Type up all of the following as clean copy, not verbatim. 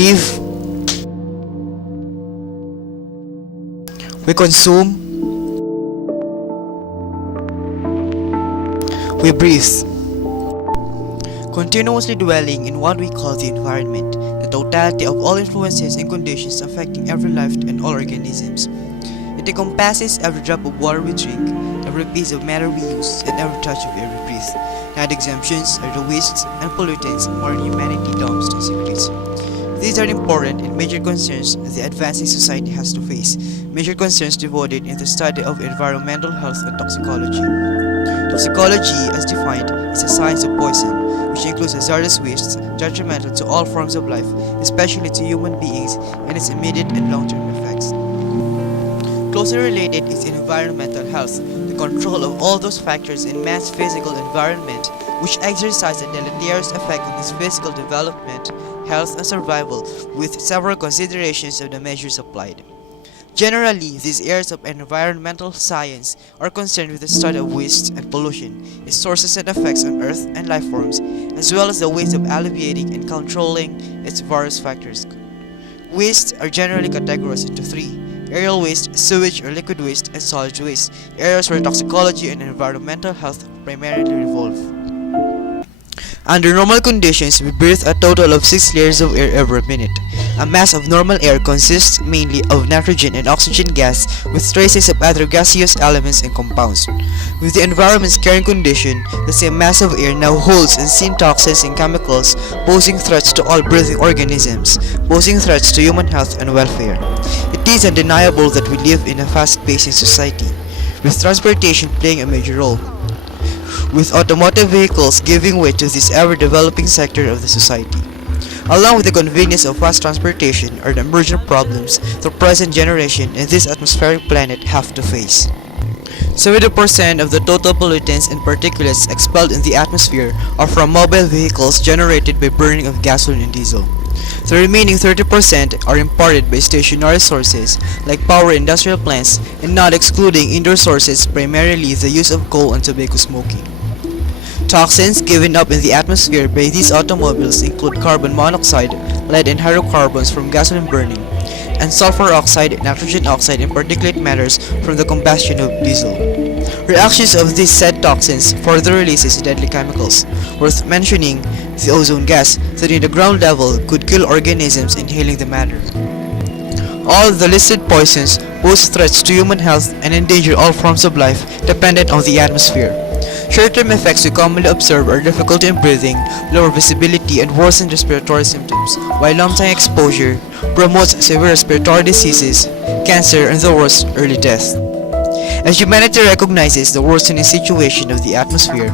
live, we consume, we breathe. Continuously dwelling in what we call the environment, the totality of all influences and conditions affecting every life and all organisms. It encompasses every drop of water we drink, every piece of matter we use, and every touch of every breath. Not exemptions are the wastes and pollutants modern humanity dumps and secrets. These are important and major concerns the advancing society has to face, major concerns devoted in the study of environmental health and toxicology. Toxicology, as defined, is a science of poison, which includes hazardous wastes detrimental to all forms of life, especially to human beings, and its immediate and long-term effects. Closely related is environmental health, the control of all those factors in man's physical environment which exercise a deleterious effect on his physical development, health, and survival, with several considerations of the measures applied. Generally, these areas of environmental science are concerned with the study of waste and pollution, its sources and effects on earth and life forms, as well as the ways of alleviating and controlling its various factors. Wastes are generally categorized into three: aerial waste, sewage or liquid waste, and solid waste, areas where toxicology and environmental health primarily revolve. Under normal conditions, we breathe a total of 6 layers of air every minute. A mass of normal air consists mainly of nitrogen and oxygen gas with traces of other gaseous elements and compounds. With the environment's current condition, the same mass of air now holds unseen toxins and chemicals, posing threats to all breathing organisms, posing threats to human health and welfare. It is undeniable that we live in a fast-paced society, with transportation playing a major role, with automotive vehicles giving way to this ever-developing sector of the society. Along with the convenience of fast transportation are the emergent problems the present generation and this atmospheric planet have to face. 70% of the total pollutants and particulates expelled in the atmosphere are from mobile vehicles generated by burning of gasoline and diesel. The remaining 30% are imparted by stationary sources like power industrial plants, and not excluding indoor sources, primarily the use of coal and tobacco smoking. Toxins given up in the atmosphere by these automobiles include carbon monoxide, lead and hydrocarbons from gasoline burning, and sulfur oxide, nitrogen oxide, and particulate matters from the combustion of diesel. Reactions of these said toxins further releases deadly chemicals. Worth mentioning, the ozone gas that in the ground level could kill organisms inhaling the matter. All the listed poisons pose threats to human health and endanger all forms of life dependent on the atmosphere. Short-term effects we commonly observe are difficulty in breathing, lower visibility, and worsened respiratory symptoms, while long-time exposure promotes severe respiratory diseases, cancer, and the worst, early death. As humanity recognizes the worsening situation of the atmosphere,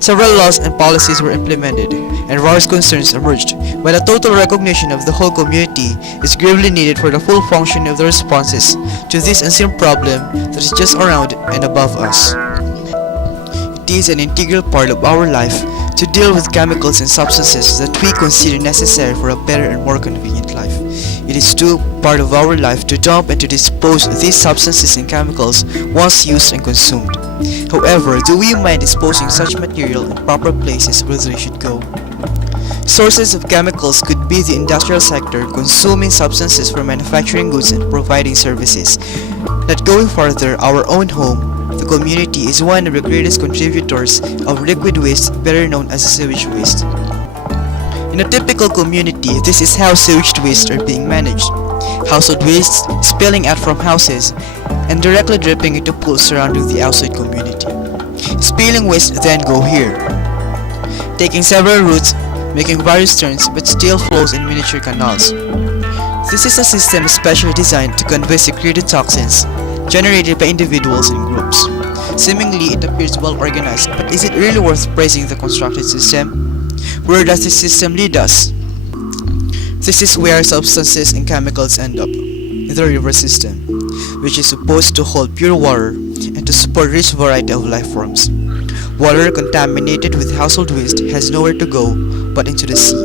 several laws and policies were implemented, and various concerns emerged, but a total recognition of the whole community is gravely needed for the full function of the responses to this unseen problem that is just around and above us. It is an integral part of our life to deal with chemicals and substances that we consider necessary for a better and more convenient life. It is too part of our life to dump and to dispose these substances and chemicals once used and consumed. However, do we mind disposing such material in proper places where they should go? Sources of chemicals could be the industrial sector consuming substances for manufacturing goods and providing services. Not going further, our own home, the community, is one of the greatest contributors of liquid waste, better known as sewage waste. In a typical community, this is how sewage waste are being managed. Household waste spilling out from houses and directly dripping into pools surrounding the outside community. Spilling waste then go here, taking several routes, making various turns, but still flows in miniature canals. This is a system specially designed to convey secreted toxins generated by individuals and groups. Seemingly, it appears well organized, but is it really worth praising the constructed system? Where does this system lead us? This is where substances and chemicals end up, in the river system, which is supposed to hold pure water and to support rich variety of life forms. Water contaminated with household waste has nowhere to go but into the sea,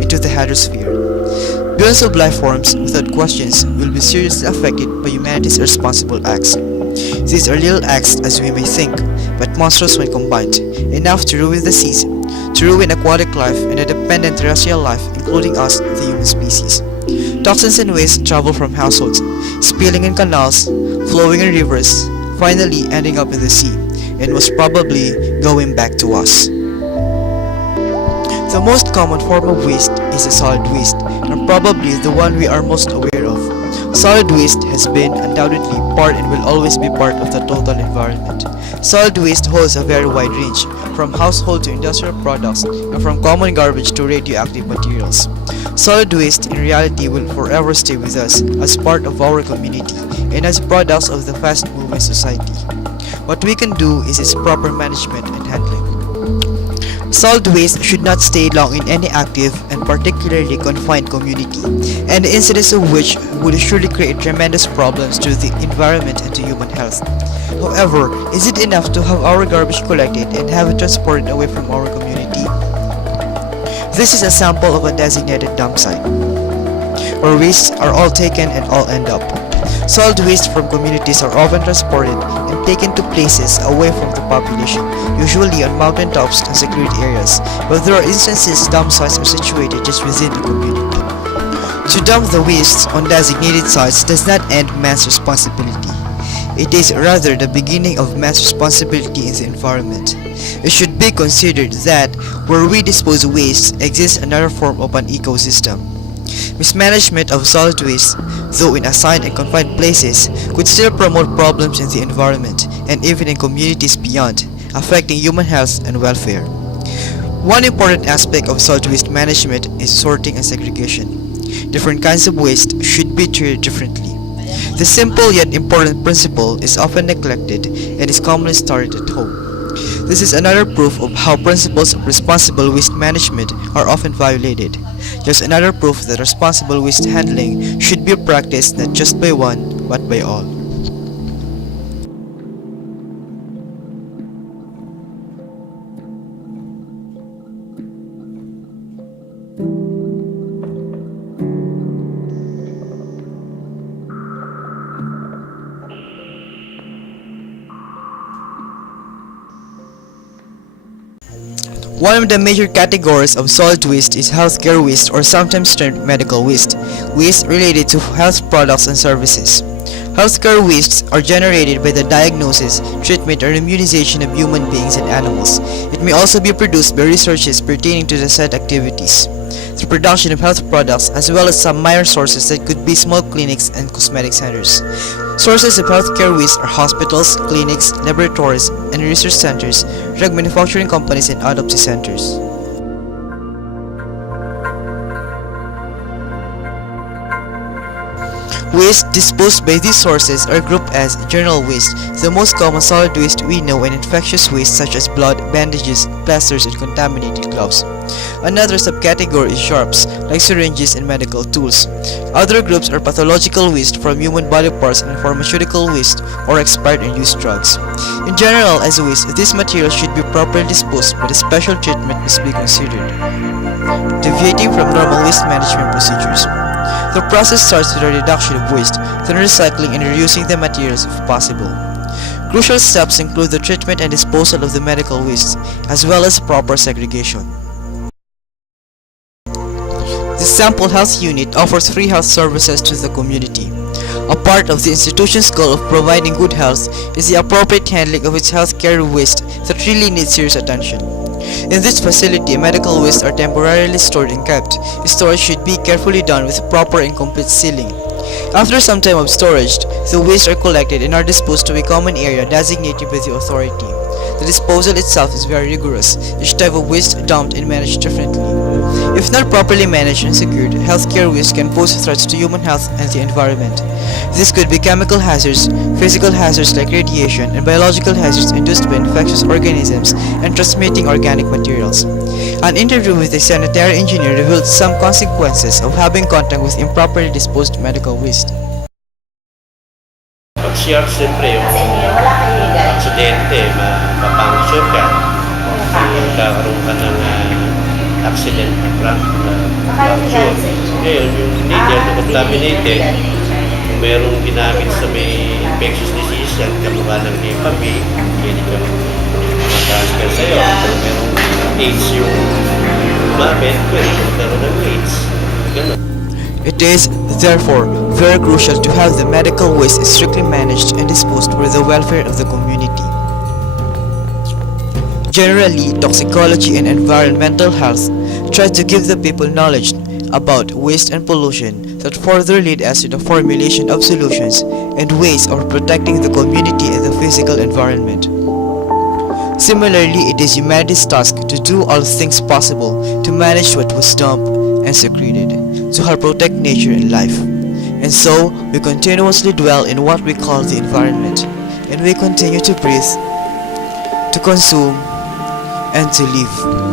into the hydrosphere. Billions of life forms, without questions, will be seriously affected by humanity's irresponsible acts. These are little acts as we may think, but monstrous when combined, enough to ruin the seas, to ruin aquatic life and the dependent terrestrial life, including us, the human species. Toxins and waste travel from households, spilling in canals, flowing in rivers, finally ending up in the sea, and most probably going back to us. The most common form of waste is a solid waste, and probably the one we are most aware of. Solid waste has been undoubtedly part and will always be part of the total environment. Solid waste holds a very wide range, from household to industrial products, and from common garbage to radioactive materials. Solid waste in reality will forever stay with us as part of our community and as products of the fast-moving society. What we can do is its proper management and handling. Solid waste should not stay long in any active and particularly confined community, and the incidence of which would surely create tremendous problems to the environment and to human health. However, is it enough to have our garbage collected and have it transported away from our community? This is a sample of a designated dump site, where wastes are all taken and all end up. Solid waste from communities are often transported and taken to places away from the population, usually on mountaintops and secluded areas, but there are instances dump sites are situated just within the community. To dump the wastes on designated sites does not end man's responsibility. It is rather the beginning of man's responsibility in the environment. It should be considered that where we dispose of waste exists another form of an ecosystem. Mismanagement of solid waste, though in assigned and confined places, could still promote problems in the environment and even in communities beyond, affecting human health and welfare. One important aspect of solid waste management is sorting and segregation. Different kinds of waste should be treated differently. The simple yet important principle is often neglected and is commonly started at home. This is another proof of how principles of responsible waste management are often violated. Just another proof that responsible waste handling should be practiced not just by one, but by all. One of the major categories of solid waste is healthcare waste, or sometimes termed medical waste, waste related to health products and services. Healthcare wastes are generated by the diagnosis, treatment, or immunization of human beings and animals. It may also be produced by researches pertaining to the said activities. The production of health products, as well as some minor sources that could be small clinics and cosmetic centers. Sources of healthcare waste are hospitals, clinics, laboratories, and research centers, drug manufacturing companies, and autopsy centers. Waste disposed by these sources are grouped as general waste. The most common solid waste we know, and infectious waste such as blood, bandages, plasters, and contaminated gloves. Another subcategory is sharps, like syringes and medical tools. Other groups are pathological waste from human body parts and pharmaceutical waste or expired and used drugs. In general, as waste, these materials should be properly disposed, but a special treatment must be considered. Deviating from normal waste management procedures. The process starts with the reduction of waste, then recycling and reusing the materials if possible. Crucial steps include the treatment and disposal of the medical waste, as well as proper segregation. The Sample Health Unit offers free health services to the community. A part of the institution's goal of providing good health is the appropriate handling of its healthcare waste that really needs serious attention. In this facility, medical waste are temporarily stored and kept. Storage should be carefully done with proper and complete sealing. After some time of storage, the waste are collected and are disposed to a common area designated by the authority. The disposal itself is very rigorous, each type of waste dumped and managed differently. If not properly managed and secured, healthcare waste can pose threats to human health and the environment. This could be chemical hazards, physical hazards like radiation, and biological hazards induced by infectious organisms and transmitting organic materials. An interview with a sanitary engineer revealed some consequences of having contact with improperly disposed medical waste. Pag-share, siyempre, yung aksidente, mapapuncture ka, magkakaroon ka ng accident fracture. Ngayon, yung hindi yan contaminated, kung mayroong ginamit sa may infectious disease, yan kamukha ng HEPA-B, pwede ka mag-transfer sa'yo. Kung mayroong AIDS yung lumapit, pwede magkaroon ng AIDS. Ganun. It is, therefore, very crucial to have the medical waste strictly managed and disposed for the welfare of the community. Generally, toxicology and environmental health try to give the people knowledge about waste and pollution that further lead us to the formulation of solutions and ways of protecting the community and the physical environment. Similarly, it is humanity's task to do all things possible to manage what was dumped and secreted, to help protect nature and life. And so, we continuously dwell in what we call the environment, and we continue to breathe, to consume, and to live.